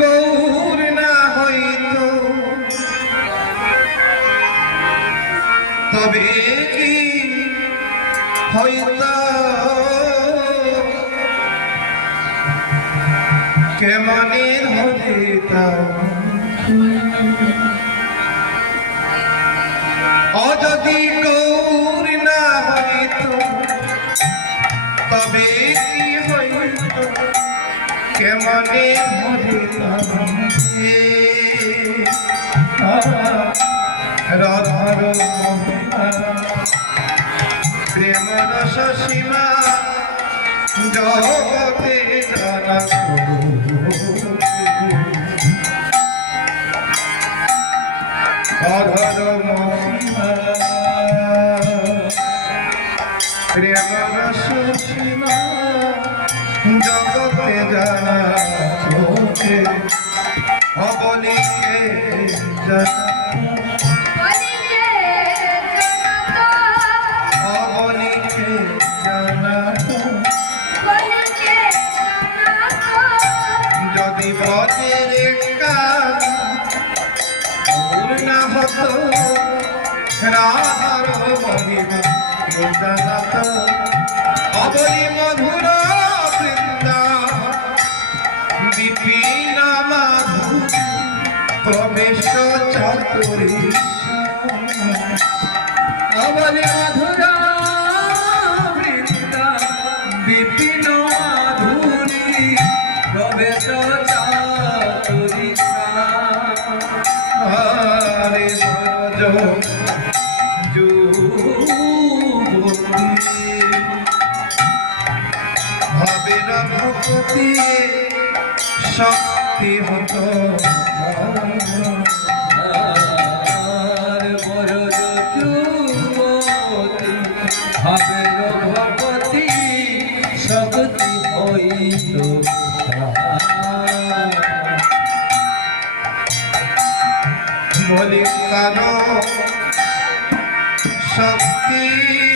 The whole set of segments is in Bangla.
গৌর না হইত। তবে কি হইত? কেমনে হরিতাম অযদি গৌর কেমনে রাধার প্রেম রস সীমা জগতে জানা চোখে অবলিকে জানা। অবলিকে জানা যদি কাজ না হতো রাধার মহিমা জানাত। অবলি মধুর বৃন্দা বিপিন চাতুরী অবলি মধুরা বৃন্দা বিপিন মাধুরী প্রবেশ চাতুরিকা হরে সরজ যুবতী ভাবের ভক্তি শক্তি হত ভাবের ভগতি শক্তি হইত বলি কান শক্তি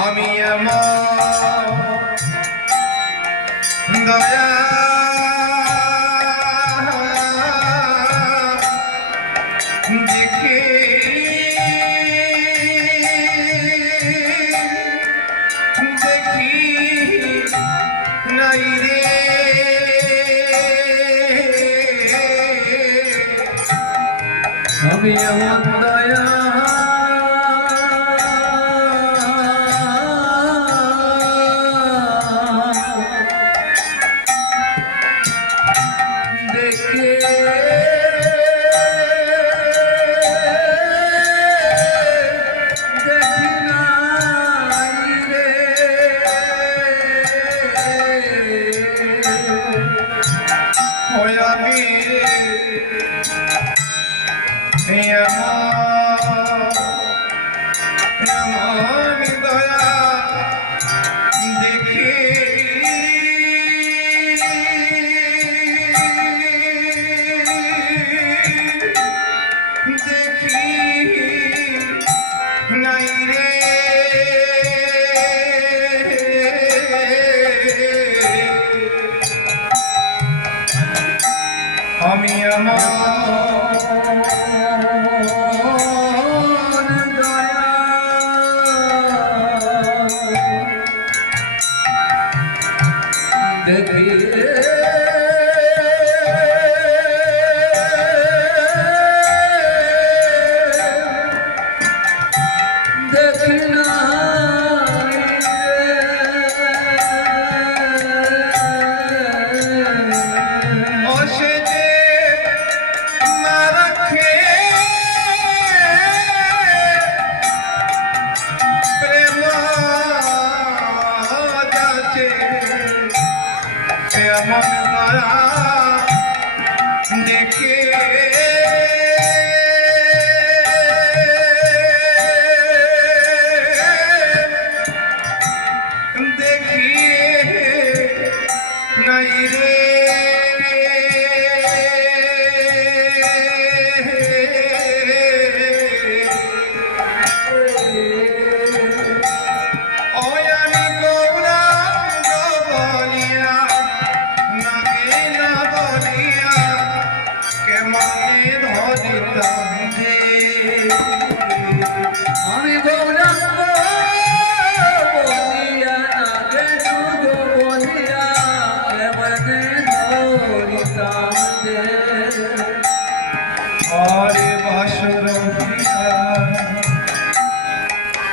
আমি এমন দয়া দেখি আমি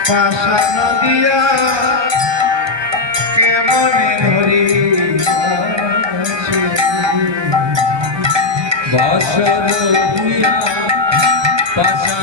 পাশা নদিয়া কেমনে ধরি বাসর ভুইয়া পাশান